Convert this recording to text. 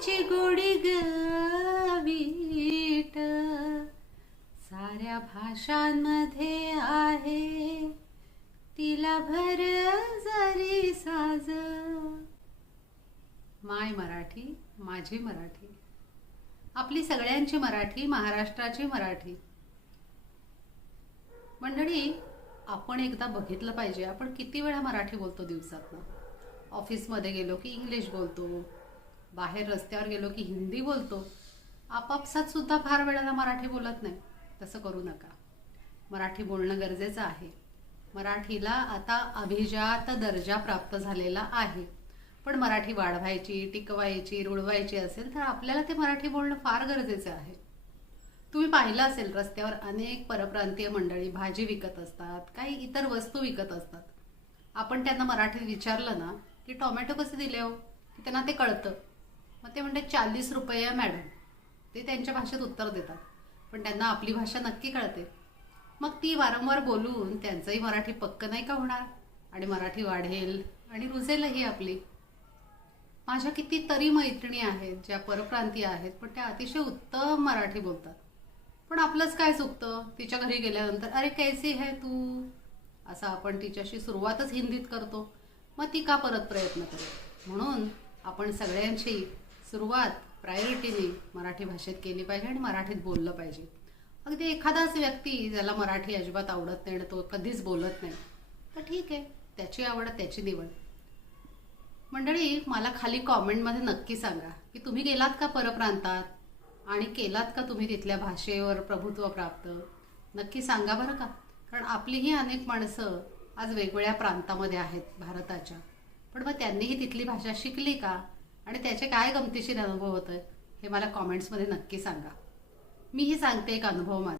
तिची गोडी गवीट साऱ्या भाषांमध्ये आहे, तिला भर जरी साज. माय मराठी, माझी मराठी, आपली सगळ्यांची मराठी, महाराष्ट्राची मराठी. मंडळी, आपण एकदा बघितलं पाहिजे आपण किती वेळा मराठी बोलतो दिवसातनं. ऑफिसमध्ये गेलो की इंग्लिश बोलतो, बाहेर रस्त्यावर गेलो की हिंदी बोलतो, आपापसात सुद्धा फार वेळेला मराठी बोलत नाही. तसं करू नका. मराठी बोलणं गरजेचं आहे. मराठीला आता अभिजात दर्जा प्राप्त झालेला आहे. पण मराठी वाढवायची, टिकवायची, रुळवायची असेल तर आपल्याला ते मराठी बोलणं फार गरजेचं आहे. तुम्ही पाहिलं असेल रस्त्यावर अनेक परप्रांतीय मंडळी भाजी विकत असतात, काही इतर वस्तू विकत असतात. आपण त्यांना मराठीत विचारलं ना की टोमॅटो कसे दिले हो, की त्यांना ते कळतं. मग ते म्हणतात 40 रुपये मॅडम. ते त्यांच्या भाषेत उत्तर देतात, पण त्यांना आपली भाषा नक्की कळते. मग ती वारंवार बोलून त्यांचंही मराठी पक्क नाही का होणार, आणि मराठी वाढेल आणि रुजेलही आपली. माझ्या कितीतरी मैत्रिणी आहेत ज्या परप्रांतीय आहेत, पण त्या अतिशय उत्तम मराठी बोलतात. पण आपलंच काय चुकतं, तिच्या घरी गेल्यानंतर अरे कैसी है तू, असं आपण तिच्याशी सुरुवातच हिंदीत करतो. मग ती का परत प्रयत्न करेल. म्हणून आपण सगळ्यांची सुरुवात प्रायोरिटीने मराठी भाषेत केली पाहिजे आणि मराठीत बोललं पाहिजे. अगदी एखादाच व्यक्ती ज्याला मराठी अजिबात आवडत नाही आणि तो कधीच बोलत नाही, तर ठीक आहे, त्याची आवड त्याची निवड. मंडळी, मला खाली कॉमेंटमध्ये नक्की सांगा की तुम्ही गेलात का परप्रांतात आणि केलात का तुम्ही तिथल्या भाषेवर प्रभुत्व प्राप्त. नक्की सांगा बरं का. कारण आपलीही अनेक माणसं आज वेगवेगळ्या प्रांतामध्ये आहेत भारताच्या, पण मग त्यांनीही तिथली भाषा शिकली का आणि त्याचे काय गमतीशीर अनुभव होत आहे हे मला कॉमेंट्समध्ये नक्की सांगा. मीही सांगते एक अनुभव माझा.